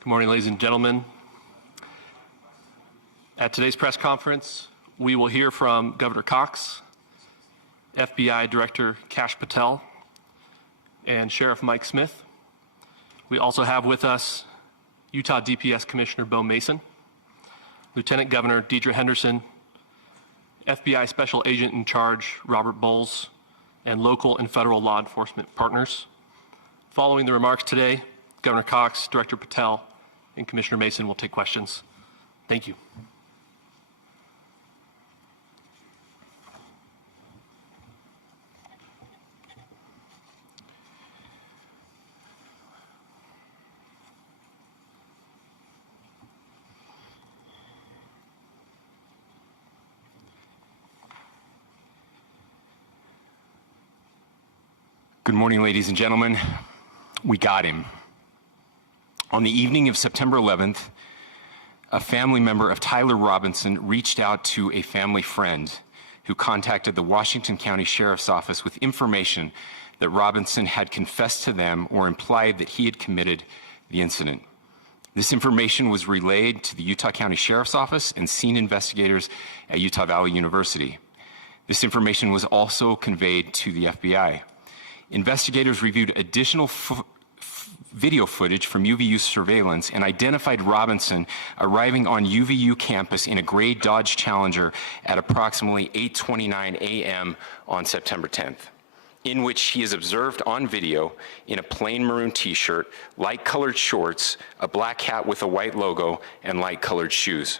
Good morning, ladies and gentlemen. At today's press conference, we will hear from Governor Cox, FBI Director Kash Patel, and Sheriff Mike Smith. We also have with us Utah DPS Commissioner Bo Mason, Lieutenant Governor Deidre Henderson, FBI Special Agent in Charge Robert Bowles, and local and federal law enforcement partners. Following the remarks today, Governor Cox, Director Patel, and Commissioner Mason will take questions. Thank you. Good morning, ladies and gentlemen. We got him. On the evening of September 11th, a family member of Tyler Robinson reached out to a family friend who contacted the Washington County Sheriff's Office with information that Robinson had confessed to them or implied that he had committed the incident. This information was relayed to the Utah County Sheriff's Office and scene investigators at Utah Valley University. This information was also conveyed to the FBI. Investigators reviewed additional video footage from UVU surveillance and identified Robinson arriving on UVU campus in a gray Dodge Challenger at approximately 8:29 a.m. on September 10th, in which he is observed on video in a plain maroon t-shirt, light-colored shorts, a black hat with a white logo, and light-colored shoes.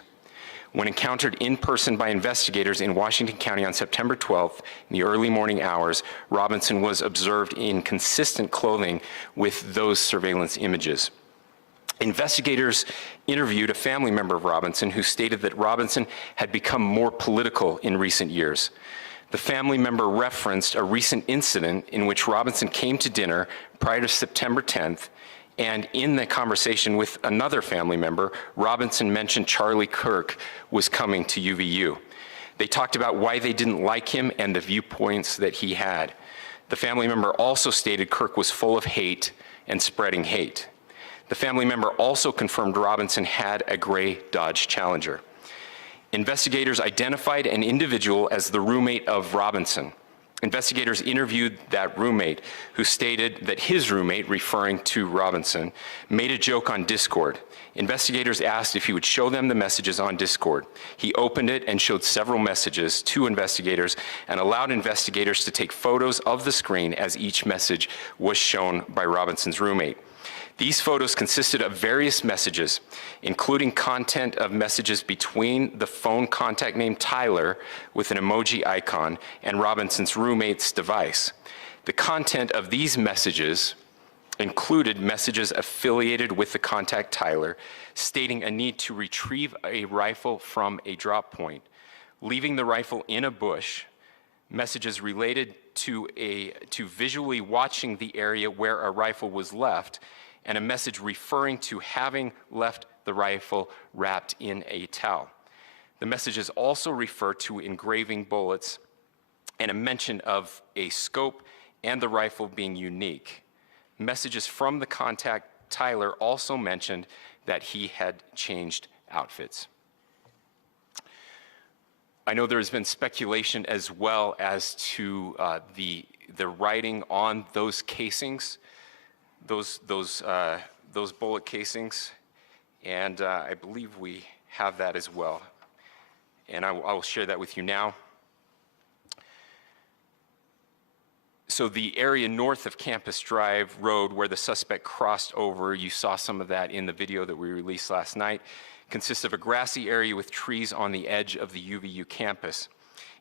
When encountered in person by investigators in Washington County on September 12th in the early morning hours, Robinson was observed in consistent clothing with those surveillance images. Investigators interviewed a family member of Robinson who stated that Robinson had become more political in recent years. The family member referenced a recent incident in which Robinson came to dinner prior to September 10th, and in the conversation with another family member, Robinson mentioned Charlie Kirk was coming to UVU. They talked about why they didn't like him and the viewpoints that he had. The family member also stated Kirk was full of hate and spreading hate. The family member also confirmed Robinson had a gray Dodge Challenger. Investigators identified an individual as the roommate of Robinson. Investigators interviewed that roommate, who stated that his roommate, referring to Robinson, made a joke on Discord. Investigators asked if he would show them the messages on Discord. He opened it and showed several messages to investigators and allowed investigators to take photos of the screen as each message was shown by Robinson's roommate. These photos consisted of various messages, including content of messages between the phone contact named Tyler with an emoji icon and Robinson's roommate's device. The content of these messages included messages affiliated with the contact Tyler, stating a need to retrieve a rifle from a drop point, leaving the rifle in a bush, messages related to visually watching the area where a rifle was left, and a message referring to having left the rifle wrapped in a towel. The messages also refer to engraving bullets and a mention of a scope and the rifle being unique. Messages from the contact Tyler also mentioned that he had changed outfits. I know there has been speculation as well as to the writing on those casings, those bullet casings, and I believe we have that as well. And I will share that with you now. So the area north of Campus Drive Road where the suspect crossed over, you saw some of that in the video that we released last night, consists of a grassy area with trees on the edge of the UVU campus.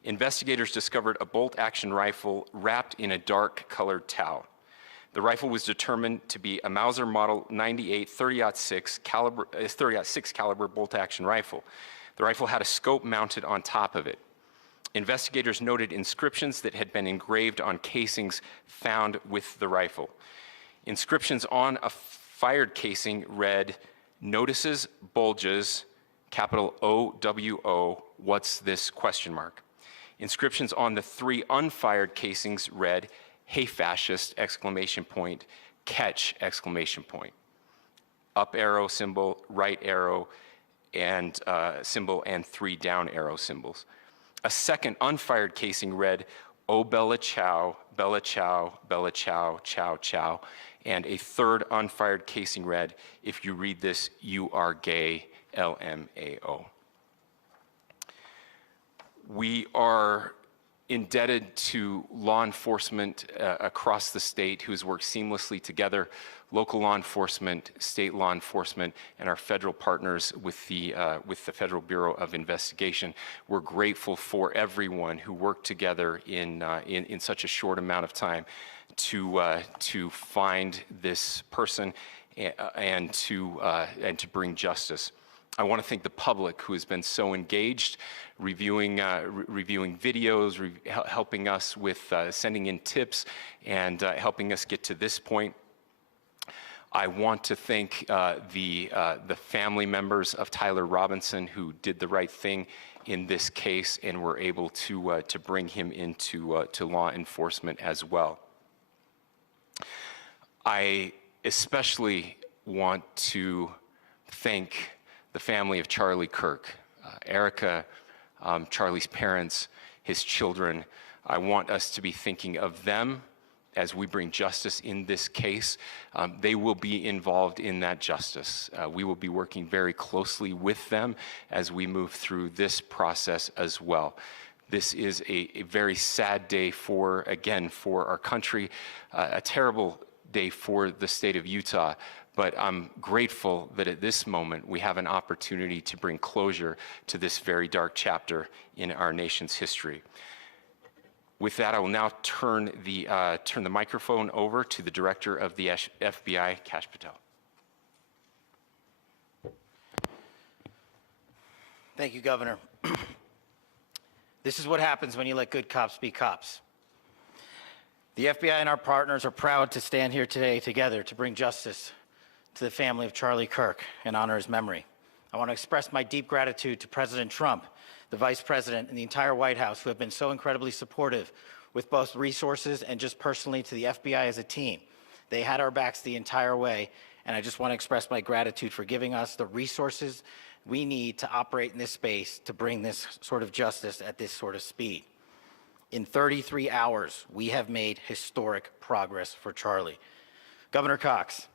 Investigators discovered a bolt-action rifle wrapped in a dark-colored towel. The rifle was determined to be a Mauser Model 98 30-06 caliber bolt-action rifle. The rifle had a scope mounted on top of it. Investigators noted inscriptions that had been engraved on casings found with the rifle. Inscriptions on a fired casing read, "Notices, bulges, capital OWO, what's this, question mark." Inscriptions on the 3 unfired casings read, "Hey fascist, exclamation point, catch, exclamation point." up arrow symbol, right arrow, and symbol, and 3 down arrow symbols. A second unfired casing read, "Oh Bella Chow, Bella Chow, Bella Chow, Chow Chow," and a third unfired casing read, "If you read this, you are gay, LMAO." We are indebted to law enforcement across the state who has worked seamlessly together, local law enforcement, state law enforcement, and our federal partners with the Federal Bureau of Investigation. We're grateful for everyone who worked together in such a short amount of time to find this person and to bring justice. I want to thank the public who has been so engaged, reviewing videos, helping us with sending in tips, and helping us get to this point. I want to thank the family members of Tyler Robinson who did the right thing in this case and were able to bring him into to law enforcement as well. I especially want to thank the family of Charlie Kirk, Erica, Charlie's parents, his children. I want us to be thinking of them as we bring justice in this case. They will be involved in that justice. We will be working very closely with them as we move through this process as well. This is a very sad day for our country, a terrible day for the state of Utah. But I'm grateful that at this moment we have an opportunity to bring closure to this very dark chapter in our nation's history. With that, I will now turn the microphone over to the Director of the FBI, Kash Patel. Thank you, Governor. This is what happens when you let good cops be cops. The FBI and our partners are proud to stand here today together to bring justice to the family of Charlie Kirk and honor his memory. I want to express my deep gratitude to President Trump, the Vice President, and the entire White House who have been so incredibly supportive with both resources and just personally to the FBI as a team. They had our backs the entire way, and I just want to express my gratitude for giving us the resources we need to operate in this space to bring this sort of justice at this sort of speed. In 33 hours, we have made historic progress for Charlie. Governor Cox,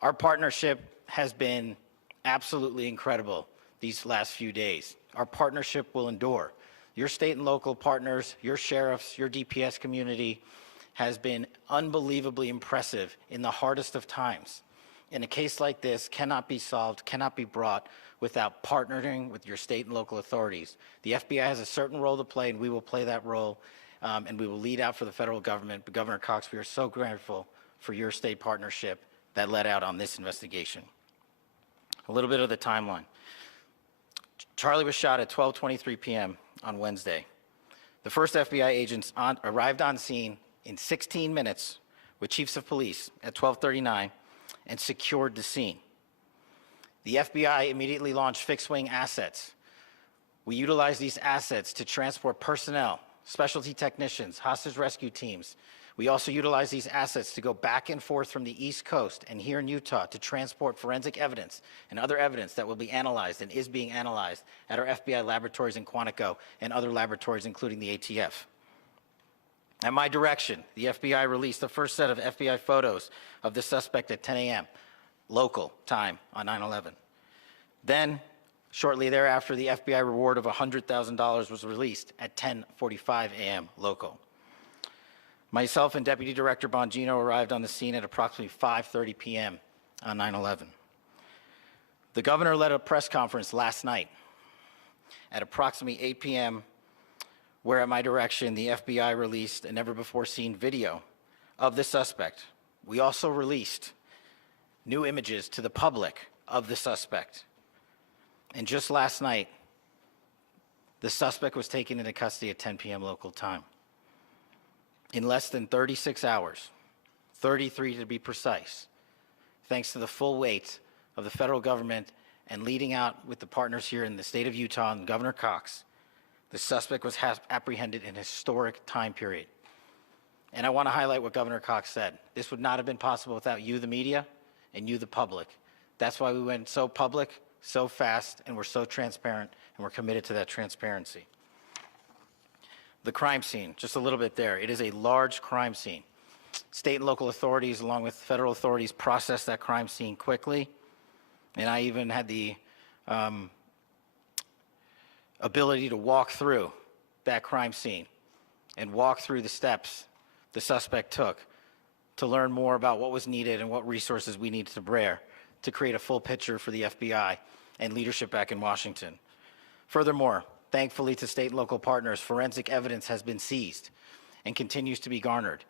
our partnership has been absolutely incredible these last few days. Our partnership will endure. Your state and local partners, your sheriffs, your DPS community has been unbelievably impressive in the hardest of times. And a case like this cannot be solved, cannot be brought without partnering with your state and local authorities. The FBI has a certain role to play, and we will play that role, and we will lead out for the federal government. But Governor Cox, we are so grateful for your state partnership that led out on this investigation. A little bit of the timeline. Charlie was shot at 12:23 p.m. on Wednesday. The first FBI agents arrived on scene in 16 minutes with chiefs of police at 12:39 and secured the scene. The FBI immediately launched fixed-wing assets. We utilized these assets to transport personnel, specialty technicians, hostage rescue teams. We also utilize these assets to go back and forth from the East Coast and here in Utah to transport forensic evidence and other evidence that will be analyzed and is being analyzed at our FBI laboratories in Quantico and other laboratories, including the ATF. At my direction, the FBI released the first set of FBI photos of the suspect at 10 a.m. local time on 9/11. Then, shortly thereafter, the FBI reward of $100,000 was released at 10:45 a.m. local. Myself and Deputy Director Bongino arrived on the scene at approximately 5:30 p.m. on 9/11. The governor led a press conference last night at approximately 8 p.m., where at my direction, the FBI released a never-before-seen video of the suspect. We also released new images to the public of the suspect. And just last night, the suspect was taken into custody at 10 p.m. local time. In less than 36 hours, 33 to be precise, thanks to the full weight of the federal government and leading out with the partners here in the state of Utah and Governor Cox, the suspect was apprehended in a historic time period. And I want to highlight what Governor Cox said. This would not have been possible without you, the media, and you, the public. That's why we went so public, so fast, and we're so transparent, and we're committed to that transparency. The crime scene, just a little bit there. It is a large crime scene. State and local authorities, along with federal authorities, processed that crime scene quickly. And I even had the ability to walk through that crime scene and walk through the steps the suspect took to learn more about what was needed and what resources we needed to bear to create a full picture for the FBI and leadership back in Washington. Furthermore, thankfully to state and local partners, forensic evidence has been seized and continues to be garnered.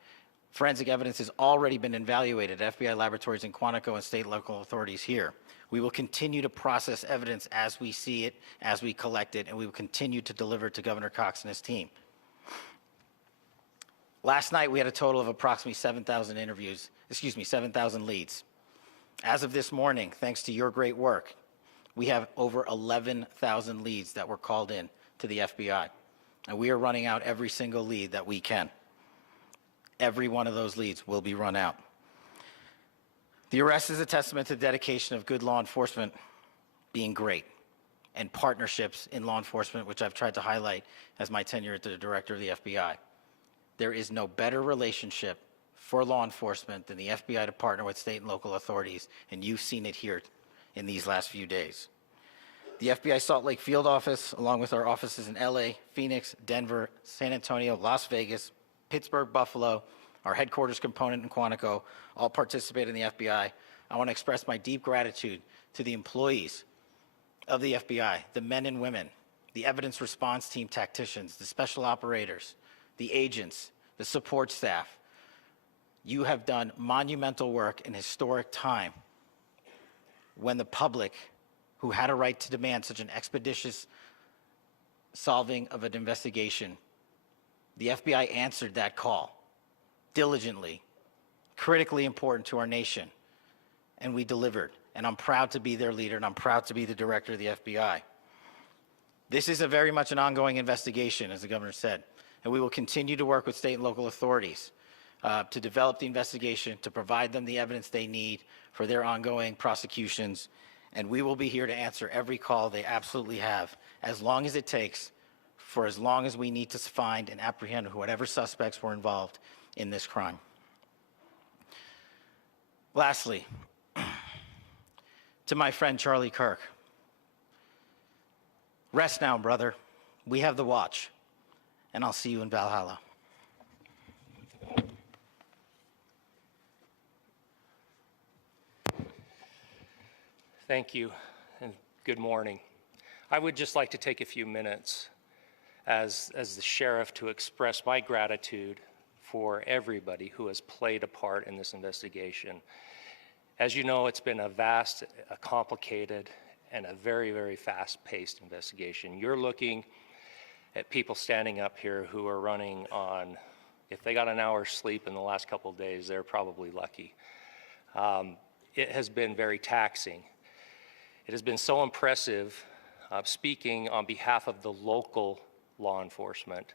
Forensic evidence has already been evaluated at FBI laboratories in Quantico and state and local authorities here. We will continue to process evidence as we see it, as we collect it, and we will continue to deliver to Governor Cox and his team. Last night, we had a total of approximately 7,000 leads. As of this morning, thanks to your great work, we have over 11,000 leads that were called in to the FBI. And we are running out every single lead that we can. Every one of those leads will be run out. The arrest is a testament to the dedication of good law enforcement being great and partnerships in law enforcement, which I've tried to highlight as my tenure as the director of the FBI. There is no better relationship for law enforcement than the FBI to partner with state and local authorities, and you've seen it here in these last few days. The FBI Salt Lake Field Office, along with our offices in LA, Phoenix, Denver, San Antonio, Las Vegas, Pittsburgh, Buffalo, our headquarters component in Quantico, all participate in the FBI. I want to express my deep gratitude to the employees of the FBI, the men and women, the evidence response team tacticians, the special operators, the agents, the support staff. You have done monumental work in historic time when the public, who had a right to demand such an expeditious solving of an investigation, the FBI answered that call diligently, critically important to our nation, and we delivered. And I'm proud to be their leader, and I'm proud to be the director of the FBI. This is very much an ongoing investigation, as the governor said, and we will continue to work with state and local authorities to develop the investigation, to provide them the evidence they need for their ongoing prosecutions, and we will be here to answer every call they absolutely have, as long as it takes, for as long as we need to find and apprehend whatever suspects were involved in this crime. Lastly, to my friend Charlie Kirk, rest now, brother. We have the watch, and I'll see you in Valhalla. Thank you, and good morning. I would just like to take a few minutes as the sheriff to express my gratitude for everybody who has played a part in this investigation. As you know, it's been a vast, a complicated, and a very, very fast-paced investigation. You're looking at people standing up here who are running on, if they got an hour's sleep in the last couple of days, they're probably lucky. It has been very taxing. It has been so impressive, speaking on behalf of the local law enforcement,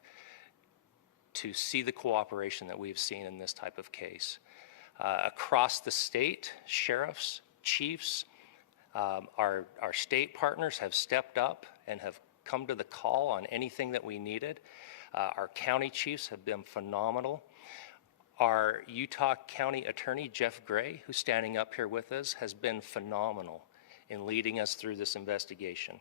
to see the cooperation that we've seen in this type of case. Across the state, sheriffs, chiefs, our state partners have stepped up and have come to the call on anything that we needed. Our county chiefs have been phenomenal. Our Utah County Attorney, Jeff Gray, who's standing up here with us, has been phenomenal in leading us through this investigation.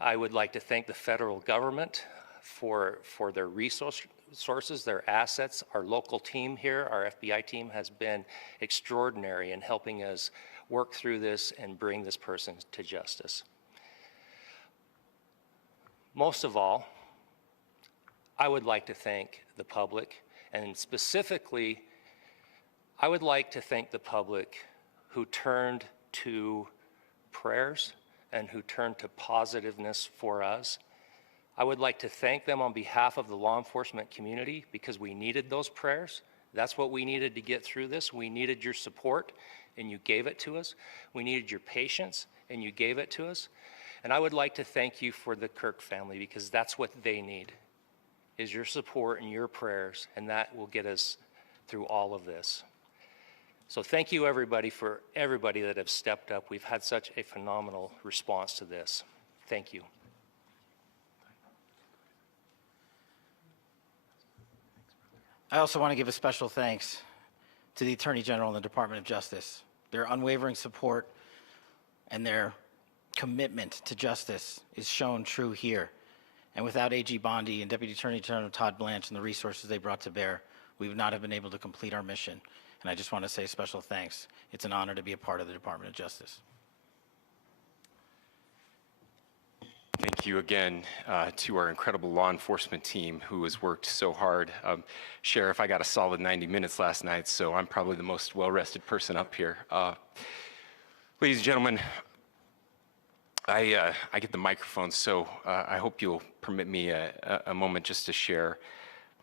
I would like to thank the federal government for their resources, their assets. Our local team here, our FBI team, has been extraordinary in helping us work through this and bring this person to justice. Most of all, I would like to thank the public, and specifically, I would like to thank the public who turned to prayers and who turned to positiveness for us. I would like to thank them on behalf of the law enforcement community, because we needed those prayers. That's what we needed to get through this. We needed your support, and you gave it to us. We needed your patience, and you gave it to us. And I would like to thank you for the Kirk family, because that's what they need, is your support and your prayers, and that will get us through all of this. So thank you everybody for everybody that have stepped up. We've had such a phenomenal response to this. Thank you. I also want to give a special thanks to the Attorney General and the Department of Justice. Their unwavering support and their commitment to justice is shown true here. And without AG Bondi and Deputy Attorney General Todd Blanche and the resources they brought to bear, we would not have been able to complete our mission. And I just want to say special thanks. It's an honor to be a part of the Department of Justice. Thank you again to our incredible law enforcement team who has worked so hard. Sheriff, I got a solid 90 minutes last night, so I'm probably the most well-rested person up here. Ladies and gentlemen, I get the microphone, so I hope you'll permit me a moment just to share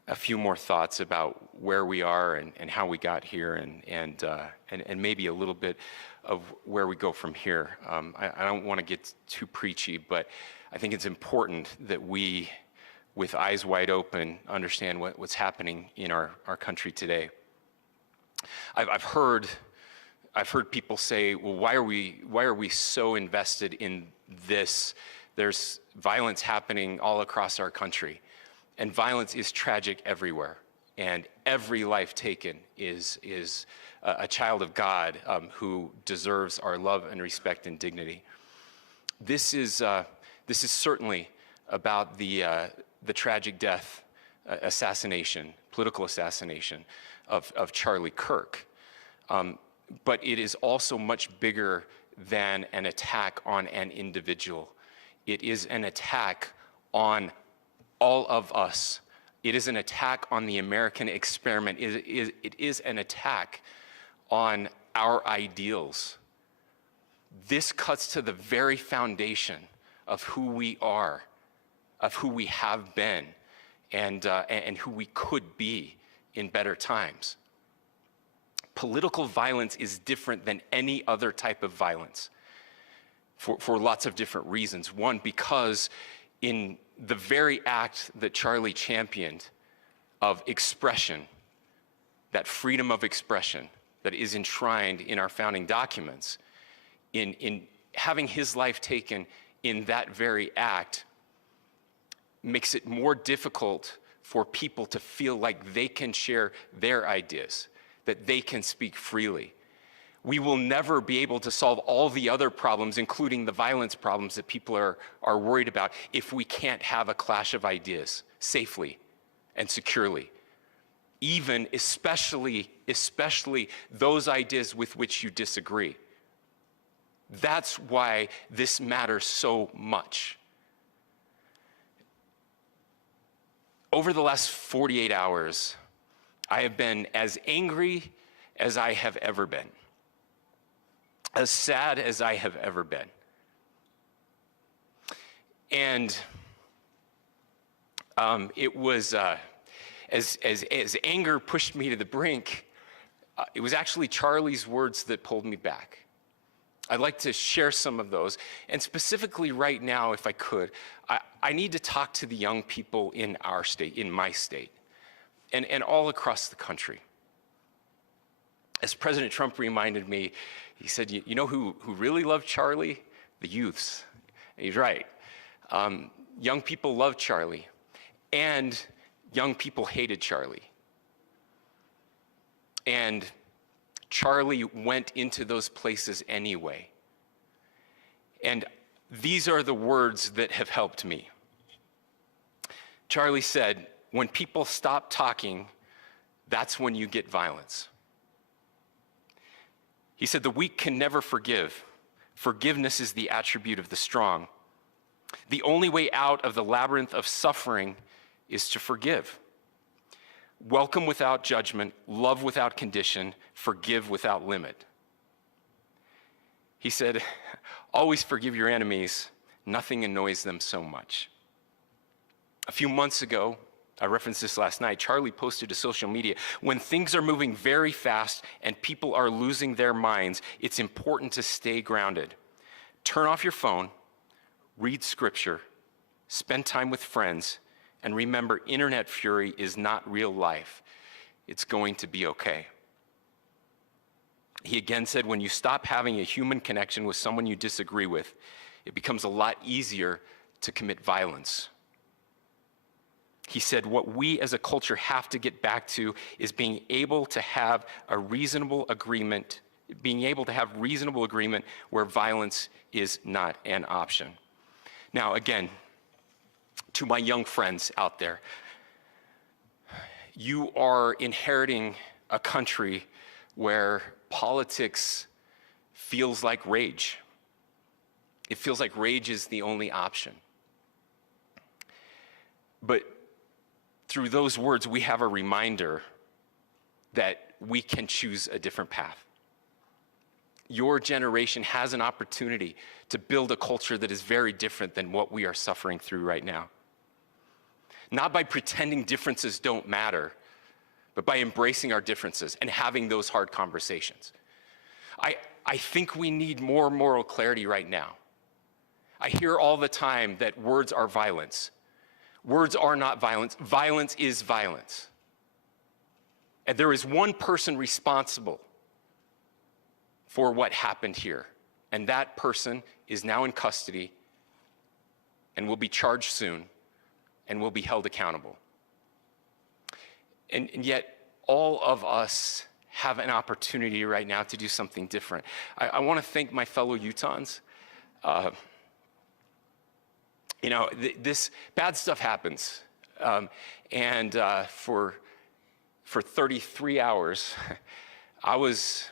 a few more thoughts about where we are and how we got here and maybe a little bit of where we go from here. I don't want to get too preachy, but I think it's important that we, with eyes wide open, understand what's happening in our country today. I've heard people say, well, why are we so invested in this? There's violence happening all across our country, and violence is tragic everywhere. And every life taken is a child of God who deserves our love and respect and dignity. This is certainly about the tragic death, political assassination of Charlie Kirk. But it is also much bigger than an attack on an individual. It is an attack on all of us. It is an attack on the American experiment. It is an attack on our ideals. This cuts to the very foundation of who we are, of who we have been, and who we could be in better times. Political violence is different than any other type of violence for lots of different reasons. One, because in the very act that Charlie championed of expression, that freedom of expression that is enshrined in our founding documents, in having his life taken in that very act, makes it more difficult for people to feel like they can share their ideas, that they can speak freely. We will never be able to solve all the other problems, including the violence problems that people are worried about, if we can't have a clash of ideas safely and securely. Especially those ideas with which you disagree. That's why this matters so much. Over the last 48 hours, I have been as angry as I have ever been, as sad as I have ever been. And it was, as anger pushed me to the brink, it was actually Charlie's words that pulled me back. I'd like to share some of those. And specifically right now, if I could, I need to talk to the young people in our state, in my state, and all across the country. As President Trump reminded me, he said, you know who really loved Charlie? The youths. And he's right. Young people loved Charlie, and young people hated Charlie. And Charlie went into those places anyway. And these are the words that have helped me. Charlie said, when people stop talking, that's when you get violence. He said, the weak can never forgive. Forgiveness is the attribute of the strong. The only way out of the labyrinth of suffering is to forgive. Welcome without judgment, love without condition, forgive without limit. He said, always forgive your enemies. Nothing annoys them so much. A few months ago, I referenced this last night, Charlie posted to social media, when things are moving very fast and people are losing their minds, it's important to stay grounded. Turn off your phone, read scripture, spend time with friends, and remember, internet fury is not real life. It's going to be okay. He again said, when you stop having a human connection with someone you disagree with, it becomes a lot easier to commit violence. He said, what we as a culture have to get back to is being able to have a reasonable agreement, where violence is not an option. Now, again, to my young friends out there, you are inheriting a country where politics feels like rage. It feels like rage is the only option. But through those words, we have a reminder that we can choose a different path. Your generation has an opportunity to build a culture that is very different than what we are suffering through right now. Not by pretending differences don't matter, but by embracing our differences and having those hard conversations. I think we need more moral clarity right now. I hear all the time that words are violence. Words are not violence. Violence is violence. And there is one person responsible for what happened here. And that person is now in custody and will be charged soon and will be held accountable. And yet, all of us have an opportunity right now to do something different. I want to thank my fellow Utahns. This bad stuff happens. For 33 hours, I was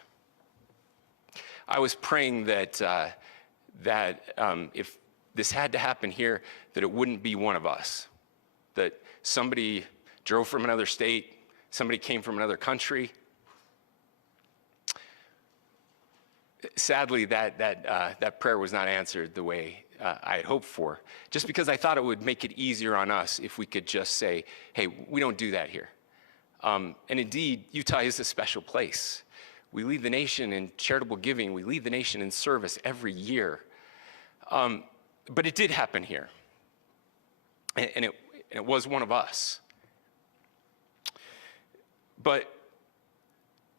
praying that if this had to happen here, that it wouldn't be one of us. That somebody drove from another state, somebody came from another country. Sadly, that prayer was not answered the way I had hoped for, just because I thought it would make it easier on us if we could just say, hey, we don't do that here. And indeed, Utah is a special place. We lead the nation in charitable giving. We lead the nation in service every year. But it did happen here. And it was one of us. But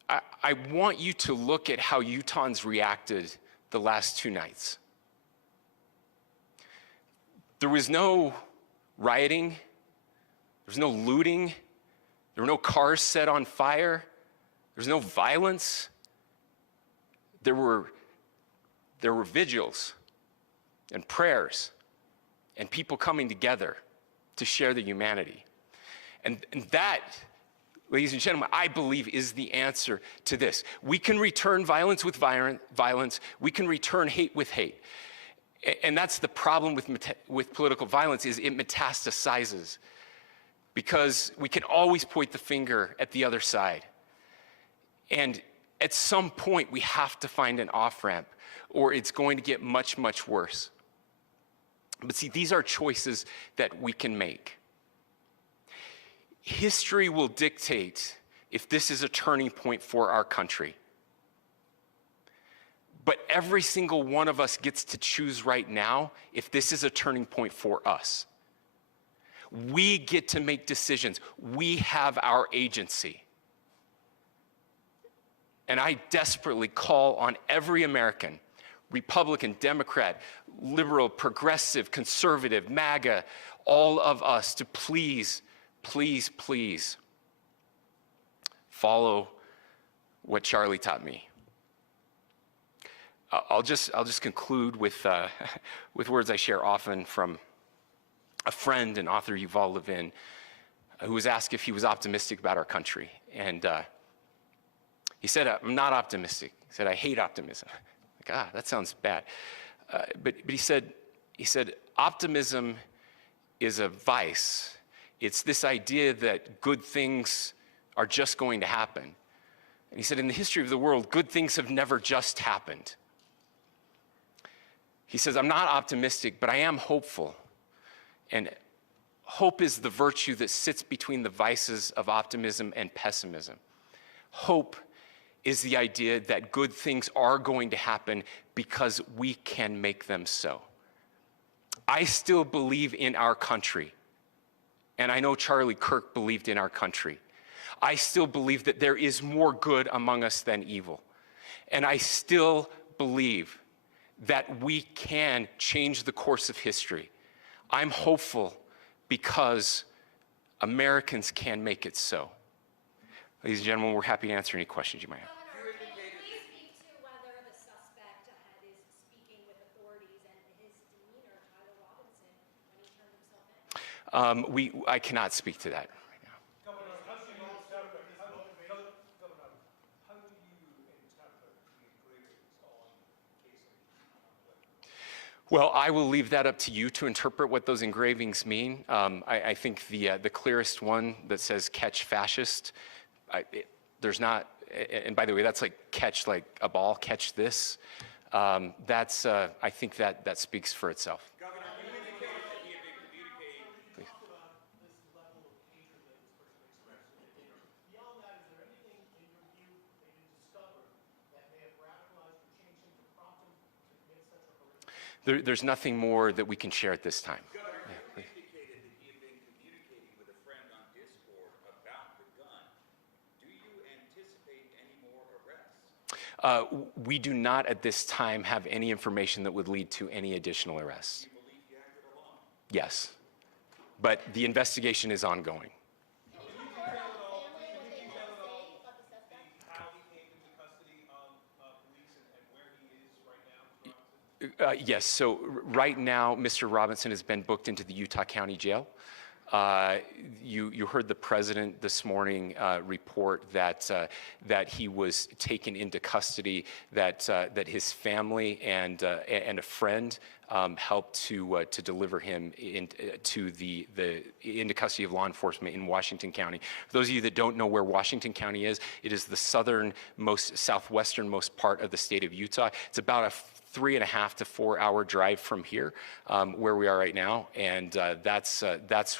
I want you to look at how Utahns reacted the last 2 nights. There was no rioting. There was no looting. There were no cars set on fire. There was no violence. There were vigils and prayers and people coming together to share the humanity. And that, ladies and gentlemen, I believe is the answer to this. We can return violence with violence. We can return hate with hate. And that's the problem with political violence, is it metastasizes. Because we can always point the finger at the other side. And at some point, we have to find an off-ramp, or it's going to get much, much worse. But see, these are choices that we can make. History will dictate if this is a turning point for our country. But every single one of us gets to choose right now if this is a turning point for us. We get to make decisions. We have our agency. And I desperately call on every American, Republican, Democrat, liberal, progressive, conservative, MAGA, all of us to please, please, please follow what Charlie taught me. I'll just conclude with words I share often from a friend and author, Yuval Levin, who was asked if he was optimistic about our country. And he said, I'm not optimistic. He said, I hate optimism. Like, that sounds bad. But he said, optimism is a vice. It's this idea that good things are just going to happen. And he said, in the history of the world, good things have never just happened. He says, I'm not optimistic, but I am hopeful. And hope is the virtue that sits between the vices of optimism and pessimism. Hope is the idea that good things are going to happen because we can make them so. I still believe in our country. And I know Charlie Kirk believed in our country. I still believe that there is more good among us than evil. And I still believe that we can change the course of history. I'm hopeful because Americans can make it so. Ladies and gentlemen, we're happy to answer any questions you might have. Governor, can you please speak to whether the suspect is speaking with authorities and his demeanor, Tyler Robinson, when he turned himself in? I cannot speak to that right now. Governor, how do you interpret the engravings on casing? Well, I will leave that up to you to interpret what those engravings mean. I think the clearest one that says "catch fascist," there's not, and by the way, that's like catch like a ball, catch this. That's, I think that speaks for itself. Governor, you indicated that he had been communicating. Please. Talk about this level of hatred that this person expressed. Beyond that, is there anything in your view that you discovered that may have radicalized or changed him to prompt him to commit such a horrific? There's nothing more that we can share at this time. Governor, you indicated that he had been communicating with a friend on Discord about the gun. Do you anticipate any more arrests? We do not at this time have any information that would lead to any additional arrests. Do you believe he acted alone? Yes, but the investigation is ongoing. How he came into custody of police and where he is right now? Yes, so right now, Mr. Robinson has been booked into the Utah County Jail. You heard the president this morning report that he was taken into custody, that his family and a friend helped to deliver him into custody of law enforcement in Washington County. For those of you that don't know where Washington County is, it is the southwesternmost part of the state of Utah. It's about a 3.5 to 4 hour drive from here, where we are right now, and that's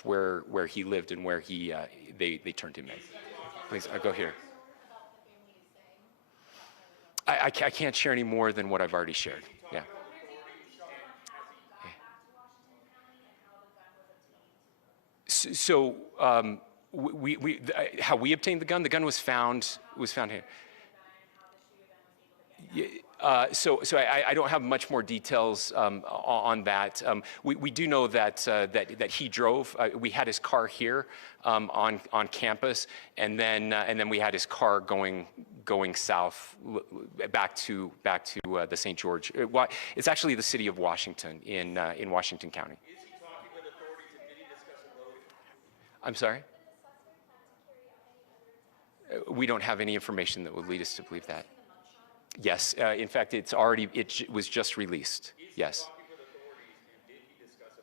where he lived and where they turned him in. Please, I'll go here. I can't share any more than what I've already shared. Yeah. So how we obtained the gun was found here. So I don't have much more details on that. We do know that he drove. We had his car here on campus, and then we had his car going south back to the St. George. It's actually the city of Washington in Washington County. Is he talking with authorities and did he discuss a motive? I'm sorry? We don't have any information that would lead us to believe that. Yes, in fact, it was just released. Yes. Talking with authorities and did he discuss a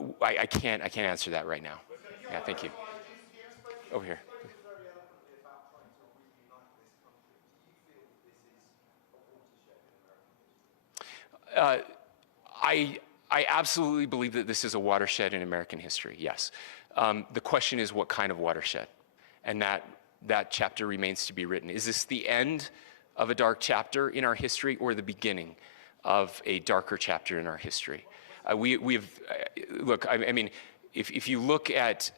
motive? I can't answer that right now. Yeah, thank you. Over here. I absolutely believe that this is a watershed in American history, yes. The question is what kind of watershed? And that chapter remains to be written. Is this the end of a dark chapter in our history or the beginning of a darker chapter in our history? Look, I mean, if you look at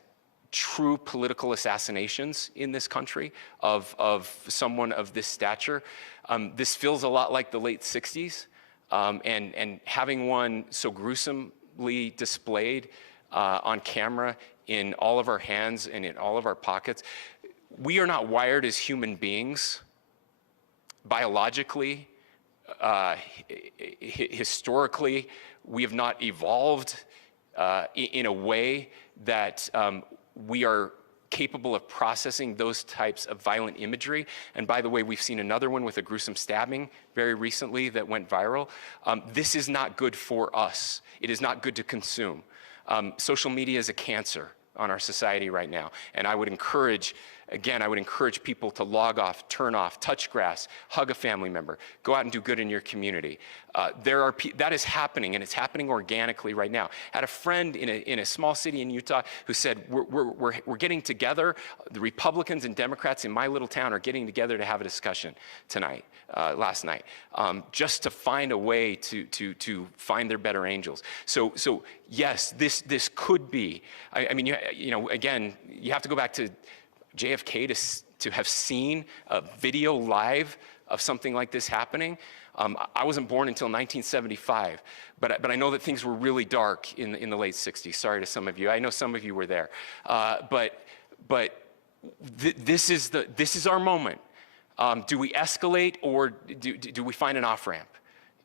true political assassinations in this country of someone of this stature, this feels a lot like the late 60s. And having one so gruesomely displayed on camera in all of our hands and in all of our pockets, we are not wired as human beings biologically, historically. We have not evolved in a way that we are capable of processing those types of violent imagery. And by the way, we've seen another one with a gruesome stabbing very recently that went viral. This is not good for us. It is not good to consume. Social media is a cancer on our society right now. And I would encourage people to log off, turn off, touch grass, hug a family member, go out and do good in your community. That is happening, and it's happening organically right now. I had a friend in a small city in Utah who said, we're getting together, the Republicans and Democrats in my little town are getting together to have a discussion last night, just to find a way to find their better angels. So yes, this could be, I mean, again, you have to go back to JFK to have seen a video live of something like this happening. I wasn't born until 1975, but I know that things were really dark in the late 60s. Sorry to some of you. I know some of you were there. This is our moment. Do we escalate, or do we find an off-ramp?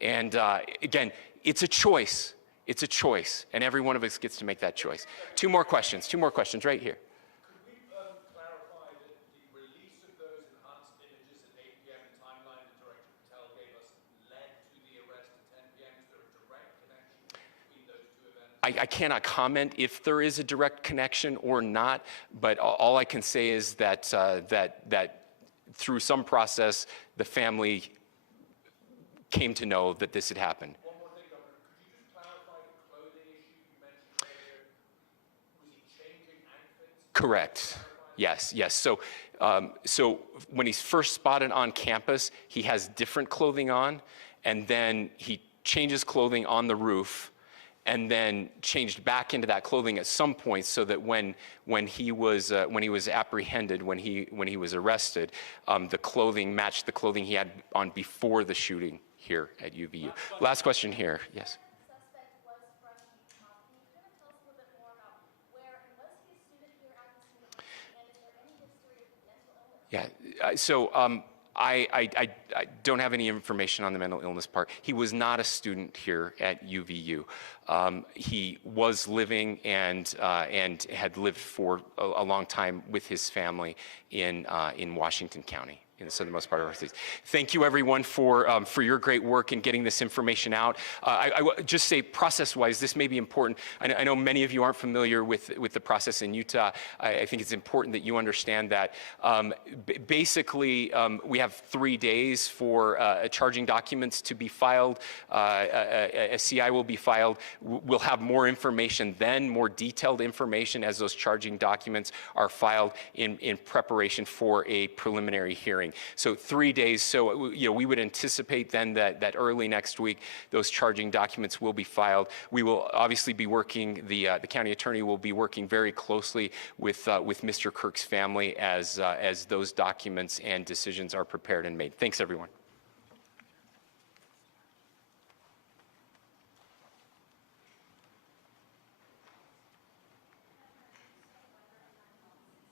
And again, it's a choice. It's a choice, and every one of us gets to make that choice. Two more questions right here. Could we clarify that the release of those enhanced images at 8 p.m., the timeline that Director Patel gave us, led to the arrest at 10 p.m.? Is there a direct connection between those two events? I cannot comment if there is a direct connection or not, but all I can say is that through some process, the family came to know that this had happened. One more thing, Governor. Could you just clarify the clothing issue you mentioned earlier? Was he changing outfits? Correct. Yes. So when he's first spotted on campus, he has different clothing on, and then he changes clothing on the roof, and then changed back into that clothing at some point, so that when he was apprehended, when he was arrested, the clothing matched the clothing he had on before the shooting here at UVU. Last question here. Yes. The suspect was from Utah. Can you kind of tell us a little bit more about where, and was he a student here at the scene of the shooting, and is there any history of mental illness? Yeah. So I don't have any information on the mental illness part. He was not a student here at UVU. He was living and had lived for a long time with his family in Washington County, in the southernmost part of our state. Thank you, everyone, for your great work in getting this information out. I would just say, process-wise, this may be important. I know many of you aren't familiar with the process in Utah. I think it's important that you understand that. Basically, we have 3 days for charging documents to be filed. A CI will be filed. We'll have more information then, more detailed information as those charging documents are filed in preparation for a preliminary hearing. So 3 days. So we would anticipate then that early next week those charging documents will be filed. We will obviously be working. The county attorney will be working very closely with Mr. Kirk's family as those documents and decisions are prepared and made. Thanks, everyone.